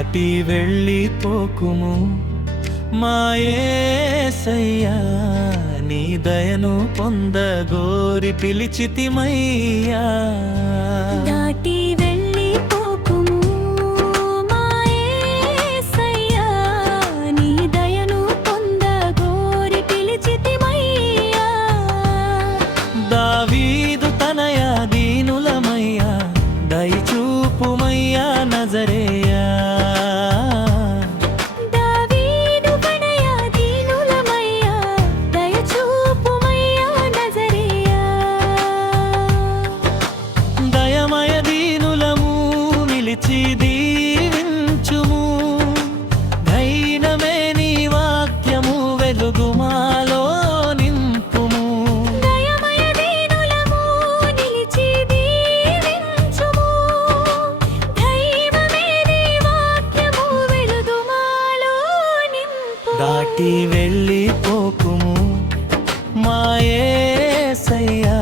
దాటి వెళ్ళిపోకుము మా యేసయ్యా, నీ దయను పొందగోరి పిలిచితిమయ్యా. దాటి వెళ్ళిపోకుము మా యేసయ్యా, నీ దయను పొందగోరి పిలిచితిమయ్యా. దావీదు తనయా దీనులమయ్యా, దయచూపుమయ్యా నజరేయా. దీవించుము దైనమే నీ వాక్యము వెలుగుమాలో నింపుము. దయమయ దీనులము నిలిచి దీవించుము, దైవమే నీ వాక్యము వెలుగుమాలో నింపుము. దాటి వెళ్ళిపోకుము మా యేసయ్యా,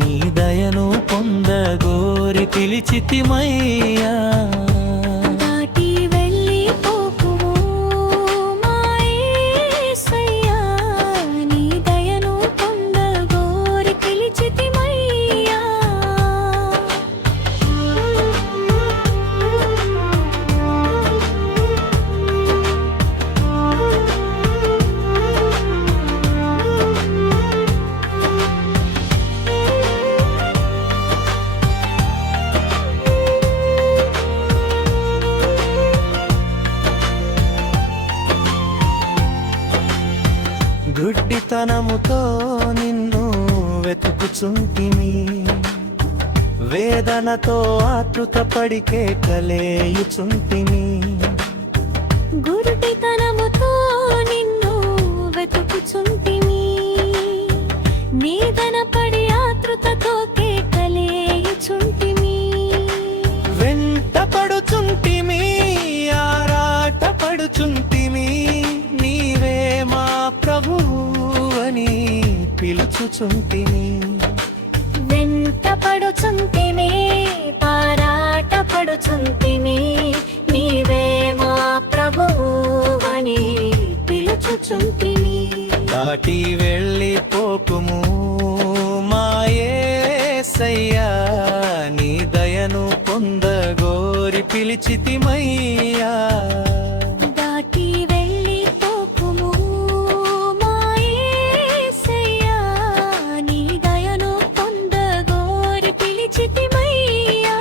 నీ దయను పొందగోరి పిలిచితిమయ్యా. దాటి వెళ్ళిపోకుము మా యేసయ్యా, నీ దయను పొందగోరి పిలిచితిమయ్యా. గుడ్డితనముతో నిన్ను వెతుకుచుంటిమి, వేదనతో ఆతృతపడి కేకలేయుచుంటిమి. గుడ్డితనముతో నిన్ను వెతుకుచుంటిమి, వేదనపడి ఆతృతతో కేకలేయుచుంటిమి. వెంటపడుచుంటిమి, ఆరాటపడుచుంటిమి, నీవే మా ప్రభువని పిలుచుచుంటిమి. వెంటపడుచుంటిమి, పారాటపడుచుంటిమి, నీవే మా ప్రభువని పిలుచుచుంటిమి. దాటి వెళ్ళిపోకుము మా యేసయ్యా, నీ దయను పొందగోరి పిలిచితిమయ్యా. దాటి వెళ్ళిపోకుము మా యేసయ్యా, నీ దయను పొందగోరి పిలిచితిమయ్యా.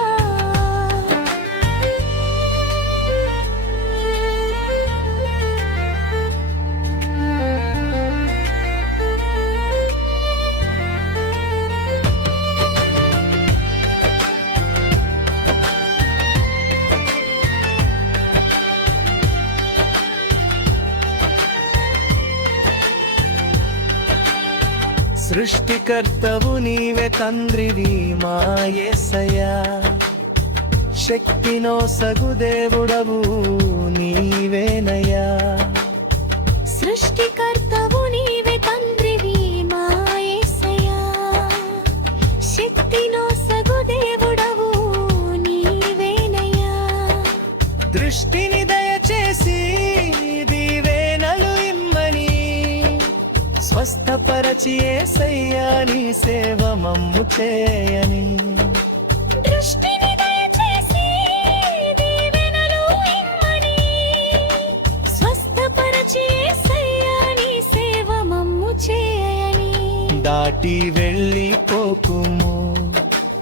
సృష్టికర్తవు నీవే తండ్రివి మా యేసయ్యా, శక్తినో సగు దేవుడవు నీవేనయ్యా. సృష్టికర్తవు నీవే తండ్రివి మా యేసయ్యా, శక్తినో సగు దేవుడవు నీవేనయ్యా. దృష్టిని దయచేసి దీవెనలు ఇమ్మని, స్వస్థపరచి యేసయ్యా నీ సేవ మమ్ము చేయని. దృష్టిని దయచేసి దీవెనలు ఇమ్మని, స్వస్థపరచి యేసయ్యా నీ సేవ మమ్ము చేయని. దాటి వెళ్ళిపోకుము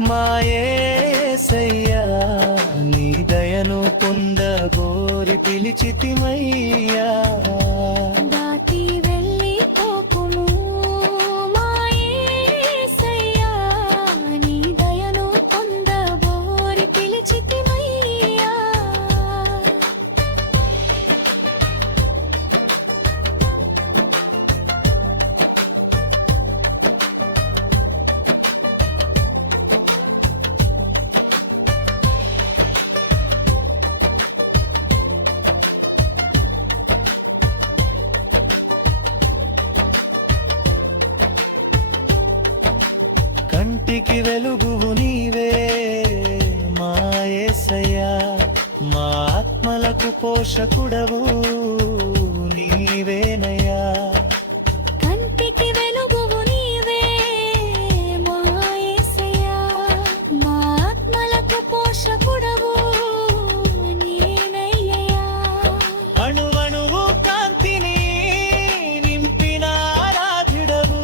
మా యేసయ్యా, నీ దయను పొందగోరి పిలిచితిమయ్యా. దాటి వెళ్ళిపోకుము మా యేసయ్యా, నీ దయను పొందగోరి పిలిచితిమయ్యా. కంటికి వెలుగువు నీవే మా యేసయ్యా, మా ఆత్మ ఆత్మలకు పోషకుడవు నీవేనయ్యా. కంటికి వెలుగువు నీవే మా యేసయ్యా. మా ఆత్మలకు పోషకుడవు నీవేనయ్యా. అణువణువు కాంతిని నింపిన ఆరాధ్యుడవు,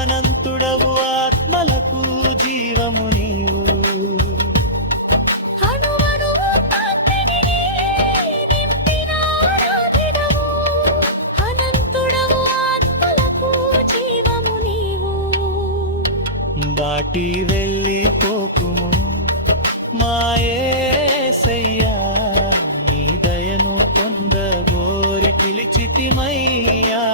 అనంతుడవు, ఆత్మలకు జీవము నీవు. అణువణువు కాంతిని నింపిన ఆరాధ్యుడవు, అనంతుడవు, ఆత్మలకు జీవము నీవు. దాటి వెళ్ళిపోకుము మా యేసయ్యా, నీ దయను పొందగోరి పిలిచితిమయ్యా.